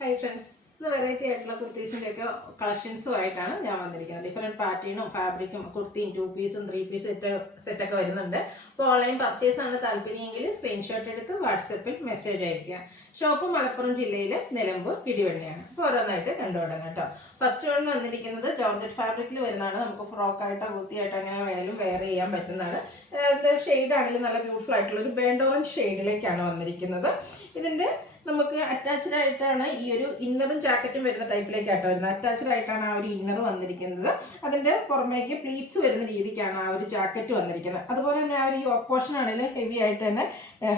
Hi friends, the variety of kurtis and collections ആയിട്ടാണ് ഞാൻ വന്നിരിക്കുന്നത്. ഡിഫറെന്റ് പാറ്റേണും ഫാബ്രിക്കും കുർത്തിയും 2 പീസും 3 പീസ് സെറ്റൊക്കെ വരുന്നുണ്ട്. അപ്പോൾ ഓൺലൈൻ പർച്ചേസ് ആണ് താല്പര്യമെങ്കിൽ സ്ക്രീൻഷോട്ട് എടുത്ത് വാട്സപ്പിൽ മെസ്സേജ് അയക്കുക. ഷോപ്പ് മലപ്പുറം ജില്ലയിലെ നിലമ്പൂർ പിടിവണ്ണിയാണ്. അപ്പോൾ ഓരോന്നായിട്ട് കണ്ടുപിടും കേട്ടോ. ഫസ്റ്റ് വൺ വന്നിരിക്കുന്നത് ജോർജറ്റ് ഫാബ്രിക്കിൽ വരുന്നതാണ്. നമുക്ക് ഫ്രോക്കായിട്ടോ കുർത്തിയായിട്ടോ അങ്ങനെ വേണമെങ്കിലും വെയർ ചെയ്യാൻ പറ്റുന്നതാണ്. ഷെയ്ഡ് ആണെങ്കിലും നല്ല ബ്യൂട്ടിഫുൾ ആയിട്ടുള്ള ഒരു ബേൺഡ് ഓറഞ്ച് ഷെയ്ഡിലേക്കാണ് വന്നിരിക്കുന്നത്. ഇതിൻ്റെ നമുക്ക് അറ്റാച്ച്ഡ് ആയിട്ടാണ് ഈ ഒരു ഇന്നറും ജാക്കറ്റും വരുന്ന ടൈപ്പിലേക്കാട്ടോ വരുന്നത്. അറ്റാച്ച്ഡ് ആയിട്ടാണ് ആ ഒരു ഇന്നർ വന്നിരിക്കുന്നത്. അതിൻ്റെ പുറമേക്ക് പ്ലീറ്റ്സ് വരുന്ന രീതിക്കാണ് ആ ഒരു ജാക്കറ്റ് വന്നിരിക്കുന്നത്. അതുപോലെ തന്നെ ആ ഒരു യോക്ക് പോർഷൻ ആണെങ്കിലും ഹെവി ആയിട്ട് തന്നെ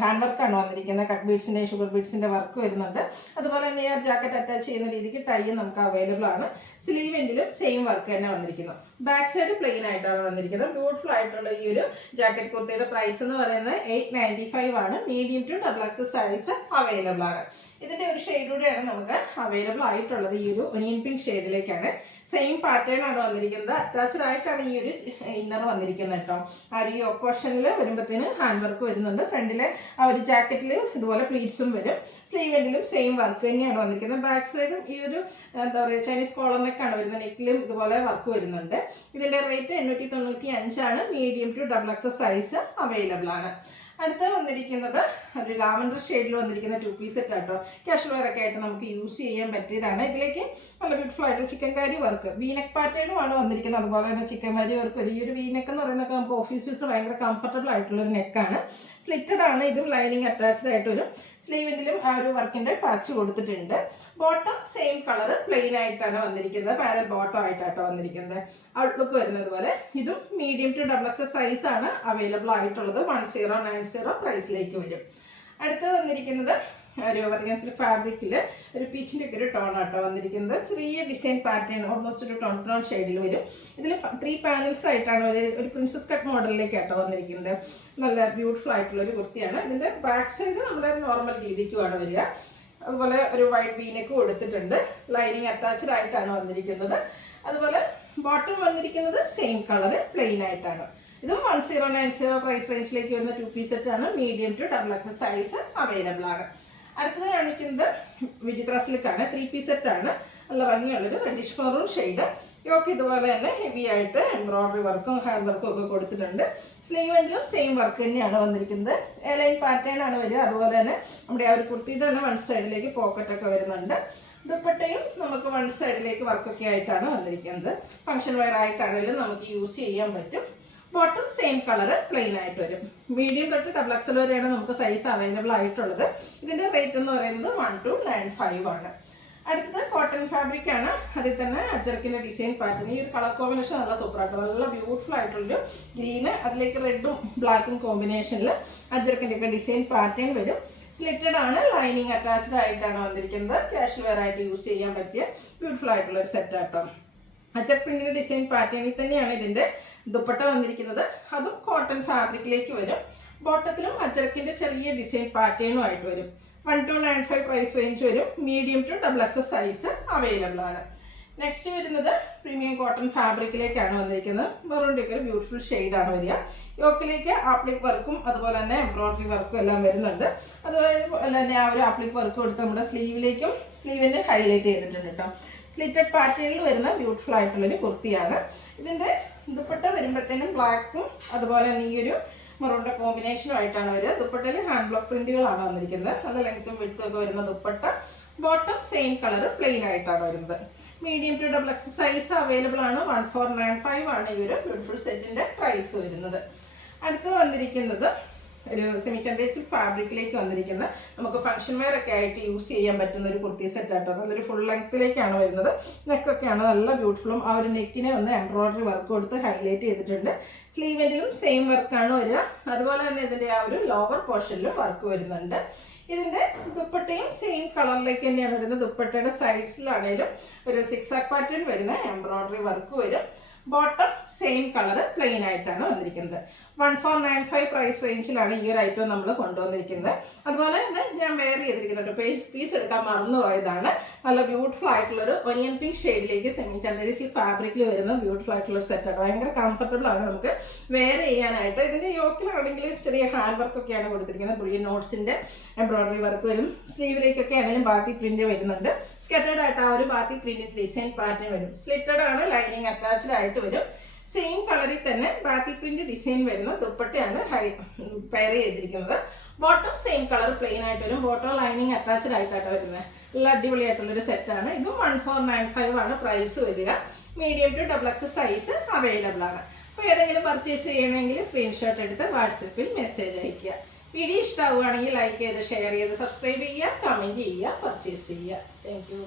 ഹാൻഡ് വർക്കാണ് വന്നിരിക്കുന്നത്. കട്ട് ബീഡ്സിൻ്റെ ഷുഗർ ബീഡ്സിൻ്റെ വർക്ക് വരുന്നുണ്ട്. അതുപോലെ തന്നെ ആ ജാക്കറ്റ് അറ്റാച്ച് ചെയ്യുന്ന രീതിക്ക് ടൈയും നമുക്ക് അവൈലബിൾ ആണ്. സ്ലീവ് എൻഡിലും സെയിം വർക്ക് തന്നെ വന്നിരിക്കുന്നു. ബാക്ക് സൈഡ് പ്ലെയിൻ ആയിട്ടാണ് വന്നിരിക്കുന്നത്. ബ്യൂട്ടിഫുൾ ആയിട്ടുള്ള ഈ ഒരു ജാക്കറ്റ് കുർത്തിയുടെ പ്രൈസ് എന്ന് പറയുന്നത് 895 ആണ്. Medium to XXL size available ആണ്. ഇതിൻ്റെ ഒരു ഷെയ്ഡ് കൂടെയാണ് നമുക്ക് അവൈലബിൾ ആയിട്ടുള്ളത്. ഈ ഒരു ഒനിയൻ പിങ്ക് ഷെയ്ഡിലേക്കാണ്. സെയിം പാറ്റേൺ ആണ് വന്നിരിക്കുന്നത്. അറ്റാച്ച്ഡ് ആയിട്ടാണ് ഈ ഒരു ഇന്നർ വന്നിരിക്കുന്നത് കേട്ടോ. ആ ഒരു യോക്ക് പോർഷനിൽ വരുമ്പോഴത്തേന് ഹാൻഡ് വർക്ക് വരുന്നുണ്ട്. ഫ്രണ്ടിലെ ആ ഒരു ജാക്കറ്റിൽ ഇതുപോലെ പ്ലീറ്റ്സും വരും. സ്ലീവ് എൻഡിലും സെയിം വർക്ക് തന്നെയാണ് വന്നിരിക്കുന്നത്. ബാക്ക് സൈഡും ഈ ഒരു എന്താ പറയുക ചൈനീസ് കോളർ നെക്കാണ് വരുന്നത്. നെക്കിലും ഇതുപോലെ വർക്ക് വരുന്നുണ്ട്. ഇതിൻ്റെ റേറ്റ് 895 ആണ്. Medium to XXL size available ആണ്. അടുത്ത വന്നിരിക്കുന്നത് ഒരു ലാവൻഡർ ഷെയ്ഡിൽ വന്നിരിക്കുന്ന 2 പീസ് സെറ്റ് ആട്ടോ. കാഷ്വൽ വെയർ ഒക്കെ ആയിട്ട് നമുക്ക് യൂസ് ചെയ്യാൻ പറ്റിയതാണ്. ഇതിലേക്ക് നല്ല ബ്യൂട്ടിഫുൾ ആയിട്ട് ചിക്കൻ കാരി വർക്ക് വീനെക്ക് പാറ്റേണുമാണ് വന്നിരിക്കുന്നത്. അതുപോലെ തന്നെ ചിക്കൻ കാരി വർക്ക് ഈ ഒരു വീനെക്ക് എന്ന് പറയുന്നത് നമുക്ക് ഓഫീസേഴ്സ് ഭയങ്കര കംഫർട്ടബിൾ ആയിട്ടുള്ളൊരു നെക്കാണ്. സ്ലിറ്റഡ് ആണ്. ഇതും ലൈനിങ് അറ്റാച്ച്ഡ് ആയിട്ട് വരും. സ്ലീവിൻ്റിലും ആ ഒരു വർക്കിൻ്റെ പാച്ച് കൊടുത്തിട്ടുണ്ട്. ബോട്ടം സെയിം കളർ പ്ലെയിൻ ആയിട്ടാണ് വന്നിരിക്കുന്നത്. പാരൽ ബോട്ടം ആയിട്ടാട്ടോ വന്നിരിക്കുന്നത്. ഔട്ട്ലുക്ക് വരുന്നത് പോലെ ഇതും മീഡിയം ടു XXL സൈസ് ആണ് അവൈലബിൾ ആയിട്ടുള്ളത്. 1090 പ്രൈസിലേക്ക് വരും. അടുത്ത് വന്നിരിക്കുന്നത് ഒരു വത്തിക്കാൻ സിൽക്ക് ഫാബ്രിക്കിൽ ഒരു പീച്ചിൻ്റെ ഒക്കെ ഒരു ടോൺ ആട്ടോ വന്നിരിക്കുന്നത്. ചെറിയ ഡിസൈൻ പാറ്റേൺ ഓൾമോസ്റ്റ് ഒരു ടോൺ ഷെയ്ഡിൽ വരും. ഇതിൽ 3 പാനൽസ് ആയിട്ടാണ് ഒരു പ്രിൻസസ് കട്ട് മോഡലിലേക്കാട്ടോ വന്നിരിക്കുന്നത്. നല്ല ബ്യൂട്ടിഫുൾ ആയിട്ടുള്ള ഒരു കുർത്തിയാണ്. ഇതിൻ്റെ ബാക്ക് സൈഡ് നമ്മുടെ നോർമൽ രീതിക്കുമാണ് വരിക. അതുപോലെ ഒരു വൈറ്റ് വീനെക്ക് കൊടുത്തിട്ടുണ്ട്. ലൈനിങ് അറ്റാച്ച്ഡ് ആയിട്ടാണ് വന്നിരിക്കുന്നത്. അതുപോലെ ബോട്ടം വന്നിരിക്കുന്നത് സെയിം കളർ പ്ലെയിൻ ആയിട്ടാണ്. ഇതും 1090 പ്രൈസ് റേഞ്ചിലേക്ക് വരുന്ന 2 പീസ് സെറ്റ് ആണ്. Medium to XXL size available ആണ്. അടുത്തത് കാണിക്കുന്നത് വിചിത്ര സിൽക്കാണ്. 3 പീസ് സെറ്റ് ആണ്. നല്ല ഭംഗിയുള്ളൊരു റെഡിഷ് മെറൂൺ ഷെയ്ഡ്. യോക്ക് ഇതുപോലെ തന്നെ ഹെവി ആയിട്ട് എംബ്രോയിഡറി വർക്കും ഹാൻഡ് വർക്കും ഒക്കെ കൊടുത്തിട്ടുണ്ട്. സ്ലീവ് എൻഡിലും സെയിം വർക്ക് തന്നെയാണ് വന്നിരിക്കുന്നത്. ലൈൻ പാറ്റേൺ ആണ് വരിക. അതുപോലെ തന്നെ നമ്മുടെ ആ ഒരു കുർത്തിയുടെ തന്നെ വൺ സൈഡിലേക്ക് പോക്കറ്റൊക്കെ വരുന്നുണ്ട്. ദുപ്പട്ടയും നമുക്ക് വൺ സൈഡിലേക്ക് വർക്കൊക്കെ ആയിട്ടാണ് വന്നിരിക്കുന്നത്. ഫംഗ്ഷൻ വെയർ ആയിട്ടാണെങ്കിലും നമുക്ക് യൂസ് ചെയ്യാൻ പറ്റും. ബോട്ടം സെയിം കളർ പ്ലെയിൻ ആയിട്ട് വരും. മീഡിയം തൊട്ട് XXL വരെയാണ് നമുക്ക് സൈസ് അവൈലബിൾ ആയിട്ടുള്ളത്. ഇതിൻ്റെ റേറ്റ് എന്ന് പറയുന്നത് 1295 ആണ്. അടുത്തത് കോട്ടൺ ഫാബ്രിക് ആണ്. അതിൽ തന്നെ അജർക്കിൻ്റെ ഡിസൈൻ പാറ്റേൺ. ഈ ഒരു കളർ കോമ്പിനേഷൻ നല്ല സൂപ്പറായിട്ട് നല്ല ബ്യൂട്ടിഫുൾ ആയിട്ടുള്ളൊരു ഗ്രീന് അതിലേക്ക് റെഡും ബ്ലാക്കും കോമ്പിനേഷനിൽ അജർക്കിൻ്റെ ഒക്കെ ഡിസൈൻ പാറ്റേൺ വരും. സ്ലിറ്റഡ് ആണ്. ലൈനിങ് അറ്റാച്ച്ഡ് ആയിട്ടാണ് വന്നിരിക്കുന്നത്. കാഷ്വൽ വെയർ ആയിട്ട് യൂസ് ചെയ്യാൻ പറ്റിയ ബ്യൂട്ടിഫുൾ ആയിട്ടുള്ള ഒരു സെറ്റ് ആട്ടോ. അജർ പ്രിന്റിന്റെ ഡിസൈൻ പാറ്റേണിൽ തന്നെയാണ് ഇതിൻ്റെ ദുപ്പട്ട വന്നിരിക്കുന്നത്. അതും കോട്ടൺ ഫാബ്രിക്കിലേക്ക് വരും. ബോട്ടത്തിലും അജർക്കിൻ്റെ ചെറിയ ഡിസൈൻ പാറ്റേണും ആയിട്ട് വരും. 1295 പ്രൈസ് റേഞ്ച് വരും. Medium to XXL size available ആണ്. നെക്സ്റ്റ് വരുന്നത് പ്രീമിയം കോട്ടൺ ഫാബ്രിക്കിലേക്കാണ് വന്നിരിക്കുന്നത്. മെറൂണിൻ്റെ ഒക്കെ ഒരു ബ്യൂട്ടിഫുൾ ഷെയ്ഡാണ് വരിക. യോക്കിലേക്ക് ആപ്ലിക് വർക്കും അതുപോലെ തന്നെ എംബ്രോയിഡറി വർക്കും എല്ലാം വരുന്നുണ്ട്. അതുപോലെ തന്നെ ആ ഒരു ആപ്ലിക് വർക്ക് കൊടുത്ത് നമ്മുടെ സ്ലീവിലേക്കും സ്ലീവിൻ്റെ ഹൈലൈറ്റ് ചെയ്തിട്ടുണ്ട് കേട്ടോ. സ്ലിറ്റഡ് പാറ്റേണിൽ വരുന്ന ബ്യൂട്ടിഫുൾ ആയിട്ടുള്ളൊരു കുർത്തിയാണ്. ഇതിൻ്റെ ദുപ്പട്ട വരുമ്പോഴത്തേനും ബ്ലാക്കും അതുപോലെ തന്നെ ഈ ഒരു മെറൂണിൻ്റെ കോമ്പിനേഷനും ആയിട്ടാണ് വരിക. ദുപ്പട്ടയിൽ ഹാൻഡ് ബ്ലോക്ക് പ്രിന്റുകളാണ് വന്നിരിക്കുന്നത്. നല്ല ലെങ്ത്തും വിഡ്ത്തും ഒക്കെ വരുന്ന dupatta. Bottom same colour plain ആയിട്ടാണ് വരുന്നത്. Medium to XXL size available ആണ്. 1495 ആണ് ഈ ഒരു ബ്യൂട്ടിഫുൾ സെറ്റിൻ്റെ പ്രൈസ് വരുന്നത്. അടുത്ത് വന്നിരിക്കുന്നത് ഒരു സെമി കണ്ടൻസ്ഡ് ഫാബ്രിക്കിലേക്ക് വന്നിരിക്കുന്ന നമുക്ക് ഫംഗ്ഷൻ വെയർ ഒക്കെ ആയിട്ട് യൂസ് ചെയ്യാൻ പറ്റുന്ന ഒരു കുർത്തി സെറ്റ് ആട്ടോ. നല്ലൊരു ഫുൾ ലെങ്ത്തിലേക്കാണ് വരുന്നത്. നെക്കൊക്കെയാണ് നല്ല ബ്യൂട്ടിഫുള്ളും ആ ഒരു നെക്കിനെ ഒന്ന് എംബ്രോയിഡറി വർക്ക് കൊടുത്ത് ഹൈലൈറ്റ് ചെയ്തിട്ടുണ്ട്. സ്ലീവെൻറ്റിലും സെയിം വർക്കാണ് വരിക. അതുപോലെ തന്നെ ഇതിൻ്റെ ആ ഒരു ലോവർ പോർഷനിലും വർക്ക് വരുന്നുണ്ട്. ഇതിൻ്റെ ദുപ്പട്ടയും സെയിം കളറിലേക്ക് തന്നെയാണ് വരുന്നത്. ദുപ്പട്ടയുടെ സൈഡ്സിലാണേലും ഒരു സിക്സാക് പാറ്റേൺ വരുന്ന എംബ്രോയിഡറി വർക്ക് വരും. ബോട്ടം സെയിം കളർ പ്ലെയിൻ ആയിട്ടാണ് വന്നിരിക്കുന്നത്. 1495 പ്രൈസ് റേഞ്ചിലാണ് ഈ ഒരു ഐറ്റം നമ്മൾ കൊണ്ടുവന്നിരിക്കുന്നത്. അതുപോലെ തന്നെ ഞാൻ വെയർ ചെയ്തിരിക്കുന്നുണ്ട്, പീസ് എടുക്കാൻ മറന്നുപോയതാണ്. നല്ല ബ്യൂട്ടിഫുൾ ആയിട്ടുള്ളൊരു ഒനിയൻ പിങ്ക് ഷെയ്ഡിലേക്ക് സെമി ചന്ദേരി സിൽക്ക് ഫാബ്രിക്കിൽ വരുന്ന ബ്യൂട്ടിഫുൾ ആയിട്ടുള്ളൊരു സെറ്റാണ്. ഭയങ്കര കംഫർട്ടബിൾ ആണ് നമുക്ക് വെയർ ചെയ്യാനായിട്ട്. ഇതിൻ്റെ യോക്കിലാണെങ്കിൽ ചെറിയ ഹാൻഡ് വർക്കൊക്കെയാണ് കൊടുത്തിരിക്കുന്നത്. ബുള്ളിയൻ നോട്ട്സിൻ്റെ എംബ്രോയിഡറി വർക്ക് വരും. സ്ലീവിലേക്കൊക്കെ ആണെങ്കിലും ബാത്തി പ്രിന്റ് വരുന്നുണ്ട്. സ്കെറ്റഡ് ആയിട്ട് ആ ഒരു ബാത്തി പ്രിന്റ് ഡിസൈൻ പാറ്റേൺ വരും. സ്ലിറ്റഡ് ആണ്, ലൈനിങ് അറ്റാച്ച്ഡ് ആയിട്ട് വരും. സെയിം കളറിൽ തന്നെ ബാത്തി പ്രിന്റ് ഡിസൈൻ വരുന്ന ദുപ്പട്ടയാണ് പെയർ ചെയ്തിരിക്കുന്നത്. ബോട്ടം സെയിം കളർ പ്ലെയിൻ ആയിട്ട് വരും. ബോട്ടം ലൈനിങ് അറ്റാച്ച്ഡ് ആയിട്ടാണ് വരുന്നത്. നല്ല അടിപൊളിയായിട്ടുള്ളൊരു സെറ്റാണ്. ഇതും 1495 ആണ് പ്രൈസ് വരിക. Medium to XXL size available ആണ്. അപ്പോൾ ഏതെങ്കിലും പർച്ചേസ് ചെയ്യണമെങ്കിൽ സ്ക്രീൻഷോട്ട് എടുത്ത് വാട്സപ്പിൽ മെസ്സേജ് അയയ്ക്കുക. വീഡിയോ ഇഷ്ടമാവുകയാണെങ്കിൽ ലൈക്ക് ചെയ്ത് ഷെയർ ചെയ്ത് സബ്സ്ക്രൈബ് ചെയ്യുക, കമൻറ്റ് ചെയ്യുക, പർച്ചേസ് ചെയ്യുക. Thank you.